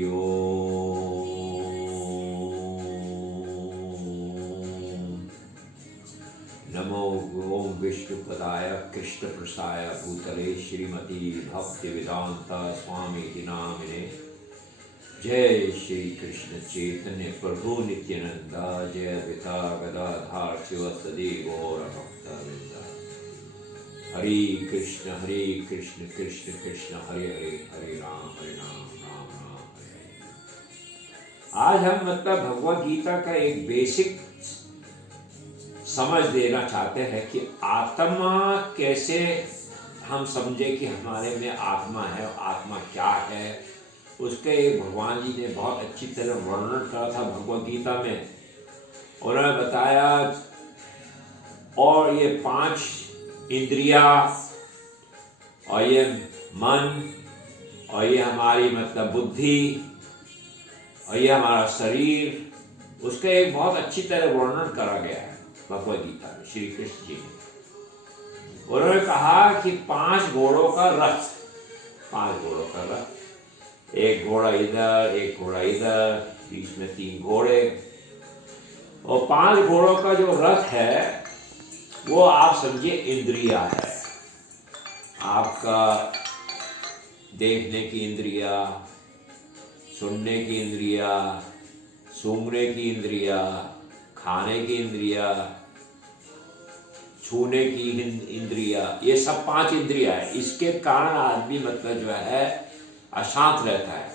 हरि ओम। नमो ओम विष्णुपदाय कृष्णप्रसाय भूतले श्रीमती भक्ति वेदांत स्वामी नामिने। जय श्री कृष्ण चैतन्य प्रभु नित्यानंद। जय अद्वैता गदाधर शिवसदि गौर भक्तवृंद। हरे कृष्ण कृष्ण कृष्ण हरे हरे, हरे राम राम राम हरे हरे। आज हम भगवद गीता का एक बेसिक समझ देना चाहते हैं कि आत्मा कैसे हम समझे कि हमारे में आत्मा है, आत्मा क्या है। उसके भगवान जी ने बहुत अच्छी तरह वर्णन करा था भगवद गीता में। उन्होंने बताया और ये 5 इंद्रिया और ये मन और ये हमारी बुद्धि और ये हमारा शरीर, उसका एक बहुत अच्छी तरह वर्णन करा गया है भगवद गीता में श्री कृष्ण जी ने। उन्होंने कहा कि 5 घोड़ों का रथ, 5 घोड़ों का रथ, एक घोड़ा इधर एक घोड़ा इधर, बीच में 3 घोड़े, और 5 घोड़ों का जो रथ है वो आप समझिए इंद्रिया है। आपका देखने की इंद्रिया, सुनने की इंद्रिया, सूंघने की इंद्रिया, खाने की इंद्रिया, छूने की इंद्रिया, ये सब 5 इंद्रिया है। इसके कारण आदमी जो है अशांत रहता है।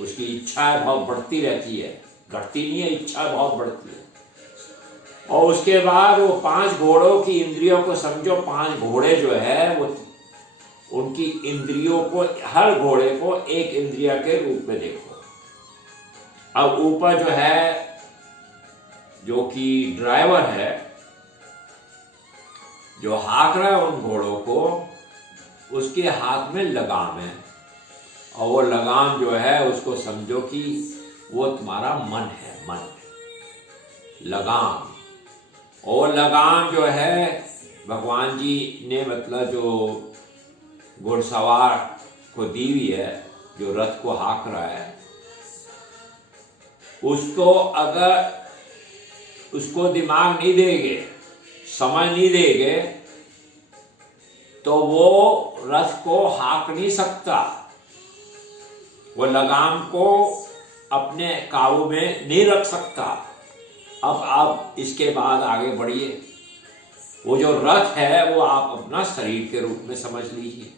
उसकी इच्छाएं बहुत बढ़ती रहती है, घटती नहीं है, इच्छा बहुत बढ़ती है। और उसके बाद वो 5 घोड़ों की इंद्रियों को समझो। 5 घोड़े जो है वो उनकी इंद्रियों को, हर घोड़े को एक इंद्रिया के रूप में देखो। अब ऊपर जो है, जो कि ड्राइवर है, जो हाँक रहा है उन घोड़ों को, उसके हाथ में लगाम है। और वो लगाम जो है उसको समझो कि वो तुम्हारा मन है, मन, लगाम। और लगाम जो है भगवान जी ने जो घुड़सवार को दी हुई है, जो रथ को हाँक रहा है, उसको अगर उसको दिमाग नहीं देंगे, समझ नहीं देंगे, तो वो रथ को हाँक नहीं सकता। वो लगाम को अपने काबू में नहीं रख सकता। अब आप इसके बाद आगे बढ़िए। वो जो रथ है वो आप अपना शरीर के रूप में समझ लीजिए।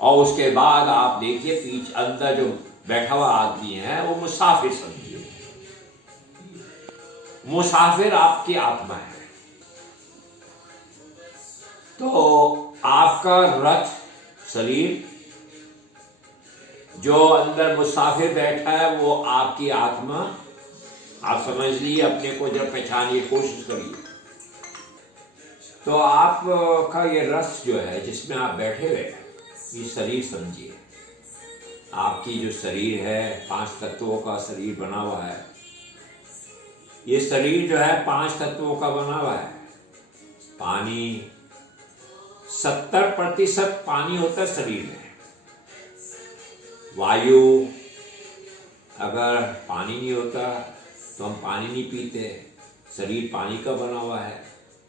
और उसके बाद आप देखिए पीछे अंदर जो बैठा हुआ आदमी है वो मुसाफिर समझिए। मुसाफिर आपकी आत्मा है। तो आपका रथ शरीर, जो अंदर मुसाफिर बैठा है वो आपकी आत्मा। आप समझ लीजिए, अपने को जब पहचानिए, कोशिश करिए। तो आपका ये रथ जो है जिसमें आप बैठे हुए हैं, ये शरीर समझिए। आपकी जो शरीर है 5 तत्वों का शरीर बना हुआ है। ये शरीर जो है 5 तत्वों का बना हुआ है। पानी, 70% पानी होता है शरीर में। वायु, अगर पानी नहीं होता तो हम पानी नहीं पीते। शरीर पानी का बना हुआ है।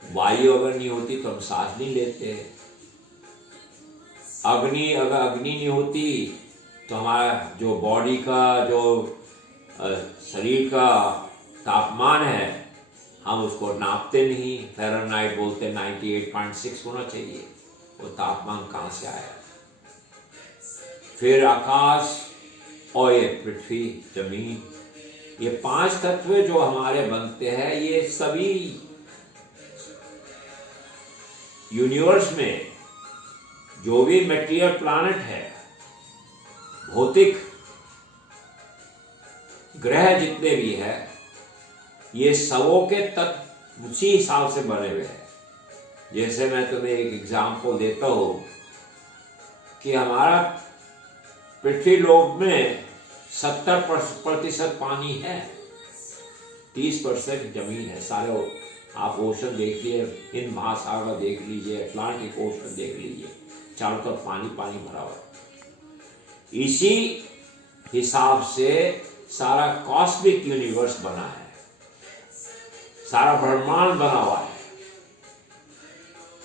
वायु अगर नहीं होती तो हम सांस नहीं लेते। अग्नि, अगर अग्नि नहीं होती तो हमारा जो बॉडी का, जो शरीर का तापमान है, हम उसको नापते नहीं। फ़ारेनहाइट बोलते 98.6 होना चाहिए। वो तापमान कहाँ से आया? फिर आकाश और ये पृथ्वी, जमीन, ये 5 तत्व जो हमारे बनते हैं, ये सभी यूनिवर्स में जो भी मटेरियल प्लैनेट है, भौतिक ग्रह जितने भी है, ये सबों के तत्व उसी हिसाब से बने हुए हैं। जैसे मैं तुम्हें एक एग्जाम्पल देता हूं कि हमारा पृथ्वी लोक में 70% पानी है, 30% जमीन है। सारे आप ओशन देखिए, हिंद महासागर देख लीजिए, अटलांटिक ओशन देख लीजिए, चारों तरफ पानी पानी भरा हुआ है। इसी हिसाब से सारा कॉस्मिक यूनिवर्स बना है, सारा ब्रह्मांड बना हुआ है।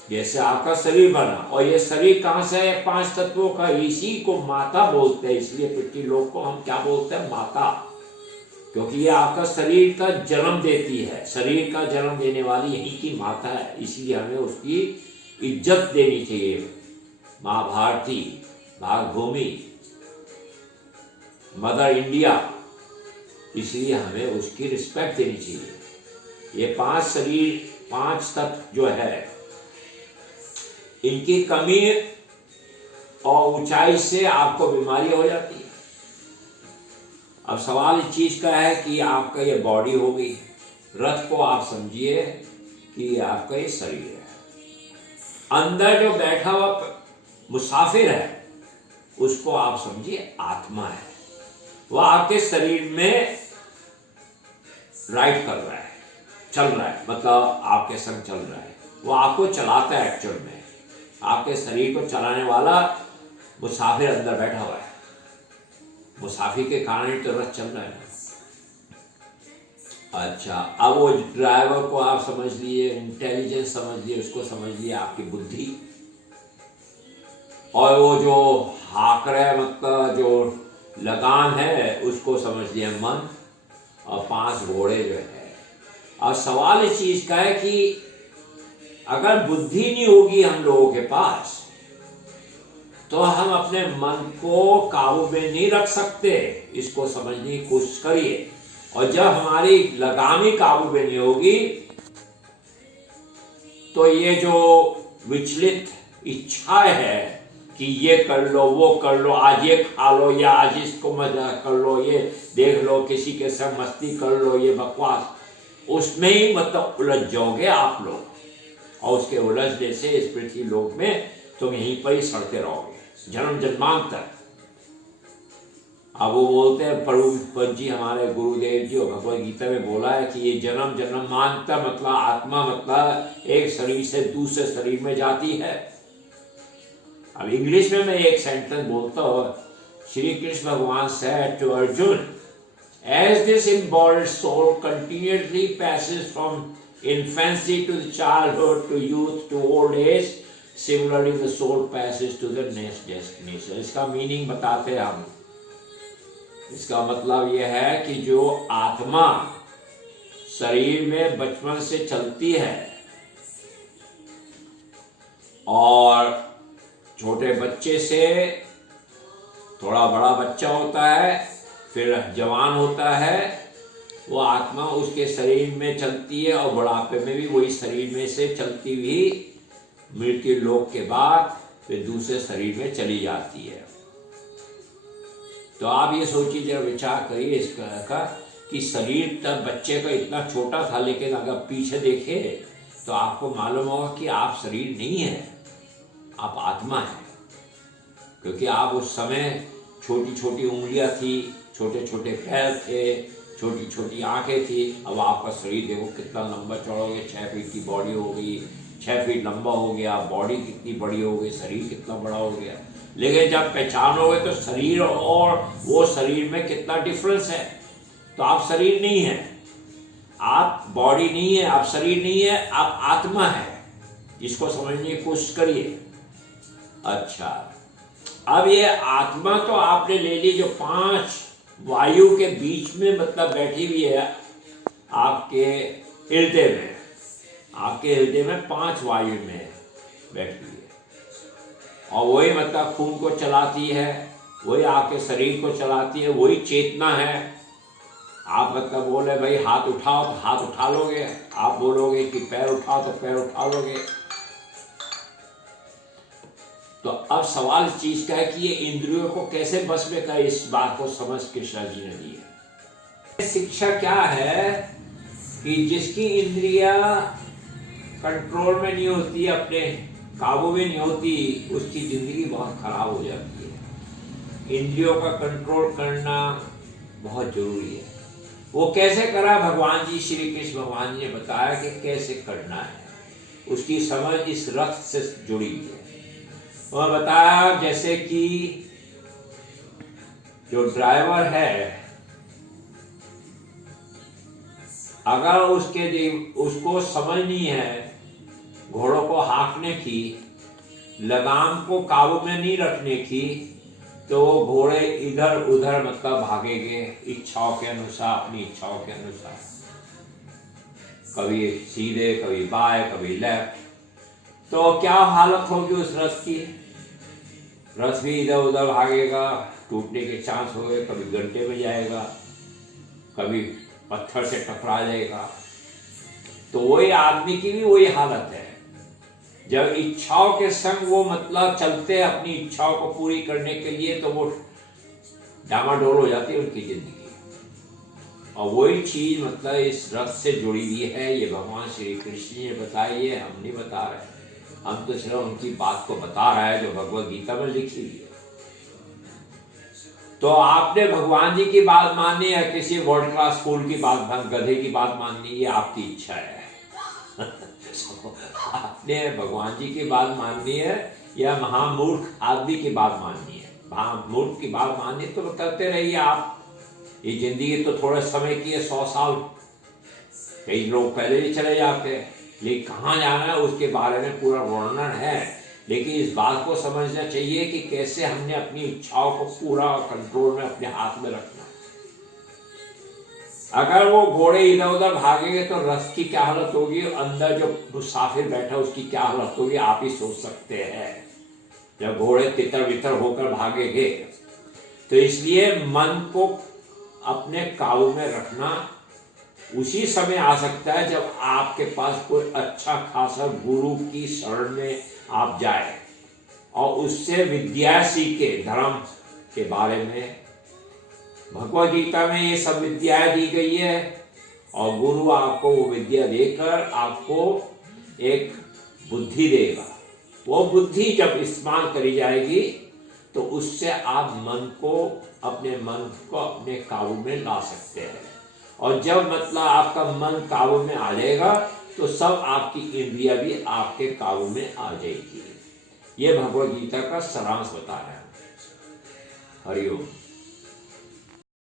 जैसे आपका शरीर बना, और ये शरीर कहां से है? 5 तत्वों का। इसी को माता बोलते हैं। इसलिए पृथ्वी लोक को हम क्या बोलते हैं? माता। क्योंकि ये आपका शरीर का जन्म देती है, शरीर का जन्म देने वाली यही की माता है। इसलिए हमें उसकी इज्जत देनी चाहिए। माँ भारती, भागभूमि, मदर इंडिया, इसलिए हमें उसकी रिस्पेक्ट देनी चाहिए। ये 5 शरीर, 5 तत्व जो है, इनकी कमी और ऊंचाई से आपको बीमारी हो जाती है। अब सवाल इस चीज का है कि आपका ये बॉडी हो गई, रथ को आप समझिए कि आपका ये शरीर है। अंदर जो बैठा हुआ मुसाफिर है, उसको आप समझिए आत्मा है। वह आपके शरीर में राइड कर रहा है, चल रहा है, मतलब आपके संग चल रहा है। वो आपको चलाता है। एक्चुअल में आपके शरीर को चलाने वाला मुसाफिर अंदर बैठा हुआ है। मुसाफिर के कारण तो रथ चल रहा है। अच्छा, अब वो ड्राइवर को आप समझ लिए, इंटेलिजेंस समझ लिए, उसको समझ लिए आपकी बुद्धि। और वो जो हाक रहा है, मतलब जो लगाम है, उसको समझ लिया मन। और 5 घोड़े जो है। और सवाल इस चीज का है कि अगर बुद्धि नहीं होगी हम लोगों के पास, तो हम अपने मन को काबू में नहीं रख सकते। इसको समझने की कोशिश करिए। और जब हमारी लगामी काबू में नहीं होगी, तो ये जो विचलित इच्छाएं है कि ये कर लो, वो कर लो, आज ये खा लो, या आज इसको मजा कर लो, ये देख लो, किसी के संग मस्ती कर लो, ये बकवास, उसमें ही मतलब उलझ जाओगे आप लोग। और उसके उलझने से इस पृथ्वी लोक में तुम यहीं पर ही सड़ते रहोगे जन्म जन्मांतर। अब वो बोलते हैं, प्रभुपद जी हमारे गुरुदेव जी और भगवद गीता में बोला है कि ये जन्म जन्मांतर मतलब आत्मा मतलब एक शरीर से दूसरे शरीर में जाती है। अब इंग्लिश में मैं एक सेंटेंस बोलता हूँ। श्री कृष्ण भगवान said to Arjun, as this embodied soul continuously passes from infancy to the childhood to youth to old age, similarly the soul passes to the next destination. इसका मीनिंग बताते हैं हम। इसका मतलब यह है कि जो आत्मा शरीर में बचपन से चलती है और छोटे बच्चे से थोड़ा बड़ा बच्चा होता है, फिर जवान होता है, वो आत्मा उसके शरीर में चलती है और बुढ़ापे में भी वही शरीर में से चलती हुई मृत्यु लोक के बाद फिर दूसरे शरीर में चली जाती है। तो आप ये सोचिए, जरा विचार करिए इसका कि शरीर तब बच्चे का इतना छोटा था, लेकिन अगर पीछे देखे तो आपको मालूम होगा कि आप शरीर नहीं है, आप आत्मा है। क्योंकि आप उस समय छोटी छोटी उंगलियां थी, छोटे छोटे पैर थे, छोटी छोटी आंखें थी। अब आपका शरीर देखो कितना लंबा चौड़ा हो गया, 6 फीट की बॉडी हो गई, 6 फीट लंबा हो गया, बॉडी कितनी बड़ी हो गई, शरीर कितना बड़ा हो गया। लेकिन जब पहचान हो गए तो शरीर और वो शरीर में कितना डिफरेंस है। तो आप शरीर नहीं है, आप बॉडी नहीं है, आप शरीर नहीं है, आप आत्मा है। इसको समझने की कोशिश करिए। अच्छा, अब ये आत्मा तो आपने ले ली जो 5 वायु के बीच में मतलब बैठी हुई है आपके हृदय में। आपके हृदय में 5 वायु में बैठी हुई है और वही मतलब खून को चलाती है, वही आपके शरीर को चलाती है, वही चेतना है। आप मतलब बोले भाई हाथ उठाओ तो हाथ उठा लोगे, आप बोलोगे कि पैर उठाओ तो पैर उठा लोगे। तो अब सवाल इस चीज का है कि ये इंद्रियों को कैसे बस में करे, इस बात को समझ कृष्णा जी ने दी है। शिक्षा क्या है कि जिसकी इंद्रियां कंट्रोल में नहीं होती, अपने काबू में नहीं होती, उसकी जिंदगी बहुत खराब हो जाती है। इंद्रियों का कंट्रोल करना बहुत जरूरी है। वो कैसे करा, भगवान जी श्री कृष्ण भगवान जी ने बताया कि कैसे करना है। उसकी समझ इस रथ से जुड़ी है। और बताया जैसे कि जो ड्राइवर है, अगर उसको समझ नहीं है घोड़ों को हाँकने की, लगाम को काबू में नहीं रखने की, तो वो घोड़े इधर उधर मतलब भागेंगे इच्छाओं के अनुसार, अपनी इच्छाओं के अनुसार, कभी सीधे, कभी बाएं, कभी लेफ्ट। तो क्या हालत होगी उस रथ की? रथ भी इधर उधर भागेगा, टूटने के चांस हो गए, कभी गड्ढे में जाएगा, कभी पत्थर से टकरा जाएगा। तो वही आदमी की भी वही हालत है। जब इच्छाओं के संग वो मतलब चलते हैं अपनी इच्छाओं को पूरी करने के लिए, तो वो डामाडोल हो जाती है उनकी जिंदगी। और वही चीज मतलब इस रथ से जुड़ी हुई है। ये भगवान श्री कृष्ण ने बताई है, हम नहीं बता रहे, हम तो सिर्फ उनकी बात को बता रहा है जो भगवत गीता में लिखी हुई है। तो आपने भगवान जी की बात माननी है, किसी वर्ल्ड क्लास स्कूल की बात, गधे की बात माननी, ये आपकी इच्छा है। आपने भगवान जी की बात माननी है या महामूर्ख आदमी की बात माननी है? महामूर्ख की बात माननी तो करते रहिए आप। ये जिंदगी तो थोड़े समय की है, 100 साल। कई लोग पहले ही चले जाते हैं, लेकिन कहाँ जाना है उसके बारे में पूरा वर्णन है। लेकिन इस बात को समझना चाहिए कि कैसे हमने अपनी इच्छाओं को पूरा कंट्रोल में अपने हाथ में रखना। अगर वो घोड़े इधर उधर भागेंगे तो रथ की क्या हालत होगी, अंदर जो मुसाफिर बैठा उसकी क्या हालत होगी, आप ही सोच सकते हैं। जब घोड़े तितर बितर होकर भागेंगे, तो इसलिए मन को अपने काबू में रखना उसी समय आ सकता है जब आपके पास कोई अच्छा खासा गुरु की शरण में आप जाए और उससे विद्या सीखे। धर्म के बारे में भगवद गीता में ये सब विद्याएं दी गई है, और गुरु आपको वो विद्या देकर आपको एक बुद्धि देगा। वो बुद्धि जब इस्तेमाल करी जाएगी तो उससे आप मन को अपने काबू में ला सकते हैं। और जब मतलब आपका मन काबू में आ जाएगा तो सब आपकी इंद्रियां भी आपके काबू में आ जाएगी। ये भगवद गीता का सारांश बता रहा है। हरिओम।